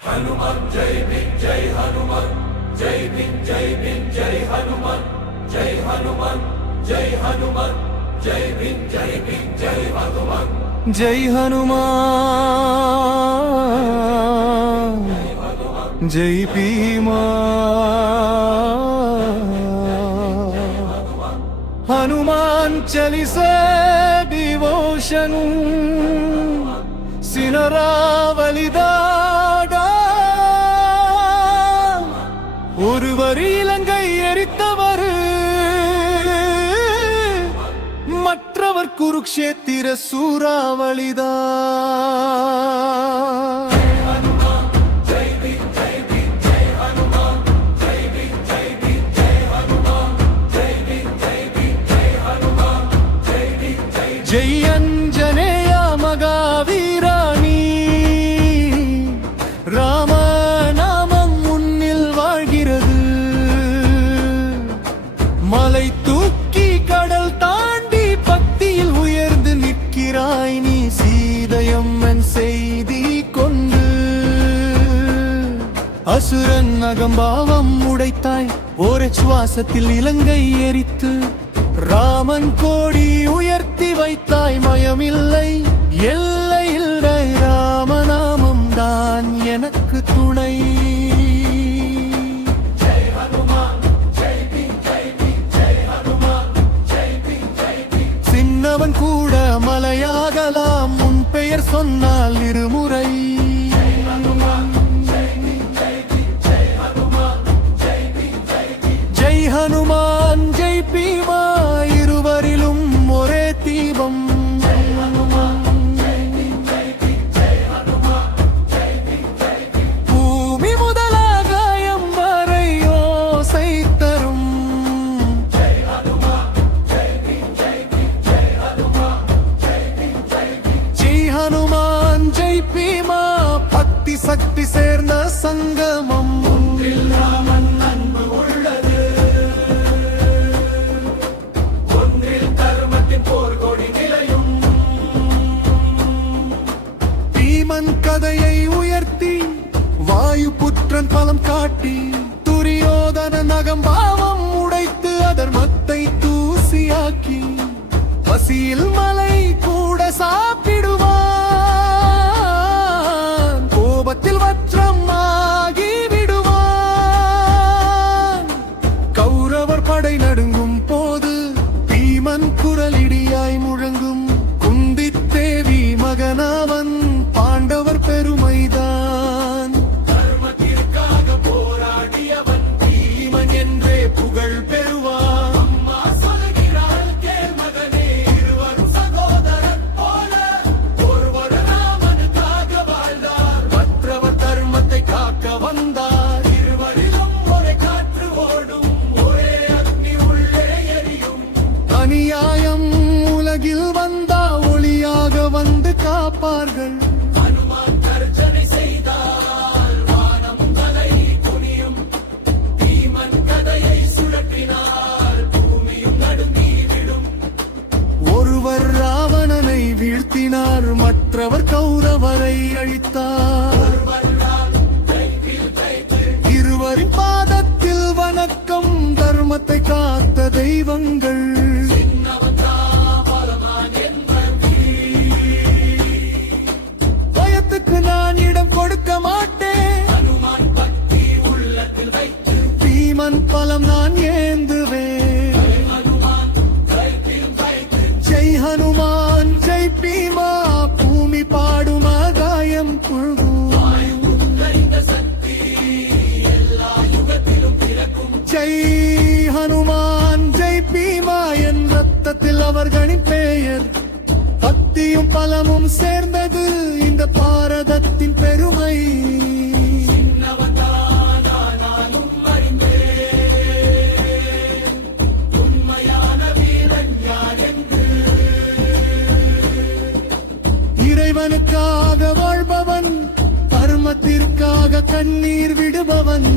हनुमान जय भीम जय हनुमान जय भीम जय भीम जय हनुमान जय हनुमान जय हनुमान जय भीम जय भीम जय हनुमान जय हनुमान जय भीमा हनुमान चलिसे डिवोशन சினராவலிதாடா ஒருவர் இலங்கை எரித்தவர் மற்றவர் குருக்ஷேத்திர சூறாவளிதா जय अंजनेय மகாவீராணி ராம நாமம் முன்னில் வாழ்கிறது மலை தூக்கி கடல் தாண்டி பக்தியில் உயர்ந்து நிற்கிறாய் நீ சீதையம்மன் செய்தி கொண்டு அசுரன் அகம்பாவம் உடைத்தாய் ஒரு சுவாசத்தில் இலங்கை எரித்து ராமன் கோடி உயர்த்தி வைத்தாய் மயமில்லை எல்லை இல்லை ராமநாமம் தான் எனக்கு துணை சின்னவன் கூட மலையாகலாம் உன் பெயர் சொன்னால் இருமுறை ஜெய் ஹனுமான் ஜெய் பீமா இருவரிலும் ஒரே தீபம் பூமி முதலாகாயம் வரை ஓசை தரும் ஜெய் ஹனுமான் ஜெய் பீமா பக்தி சக்தி சேர்ந்த சங்கமம் கதையை உயர்த்தி வாயு புத்திரன் பலம் காட்டி துரியோதன நகம்பாவம் உடைத்து அதர்மத்தை தூசியாக்கி பசியில் மலை கூட சாப்பிடுவான் கோபத்தில் வற்றம் ஆகி விடுவான் கௌரவர் படை நடுங்கும் போது பீமன் குரலிடியாய் முழங்கும் குந்தித் தேவி மகனாவன் பாண்டவர் பெருமைதான் தர்மத்திற்காக போராடியவன் பீமன் என்றே புகழ் பெறுவான் அம்மா சொல்கிறாள் கேள் மகனே இருவரும் சகோதரன் போல ஒருவர் ராமனுக்காக வாழ்ந்தார் மற்றவர் தர்மத்தை காக்க வந்தார் இருவரிலும் ஒரே காற்று ஓடும் ஒரே அக்னி உள்ளே எரியும் அநியாயம் உலகில் வந்தா ஒளியாக வந்து காப்பார்கள் ராவணனை வீழ்த்தினார் மற்றவர் கௌரவரை அழித்தார் இருவரின் பாதத்தில் வணக்கம் தர்மத்தை காத்த தெய்வங்கள் பயத்துக்கு நான் இடம் கொடுக்க மாட்டேன் பீமன் பலம் நான் ஏந்துவேன் ஜெய் ஹனுமான் ஜெய் பீமா பூமி பாடும் ஆகாயம் ஜெய் ஹனுமான் ஜெய் பீமா என் ரத்தத்தில் அவர்களின் பெயர் பக்தியும் பலமும் சேர்ந்தது இந்த பாரதத்தின் பெருமை இறைவனுக்காக வாழ்பவன் தர்மத்திற்காக கண்ணீர் விடுபவன்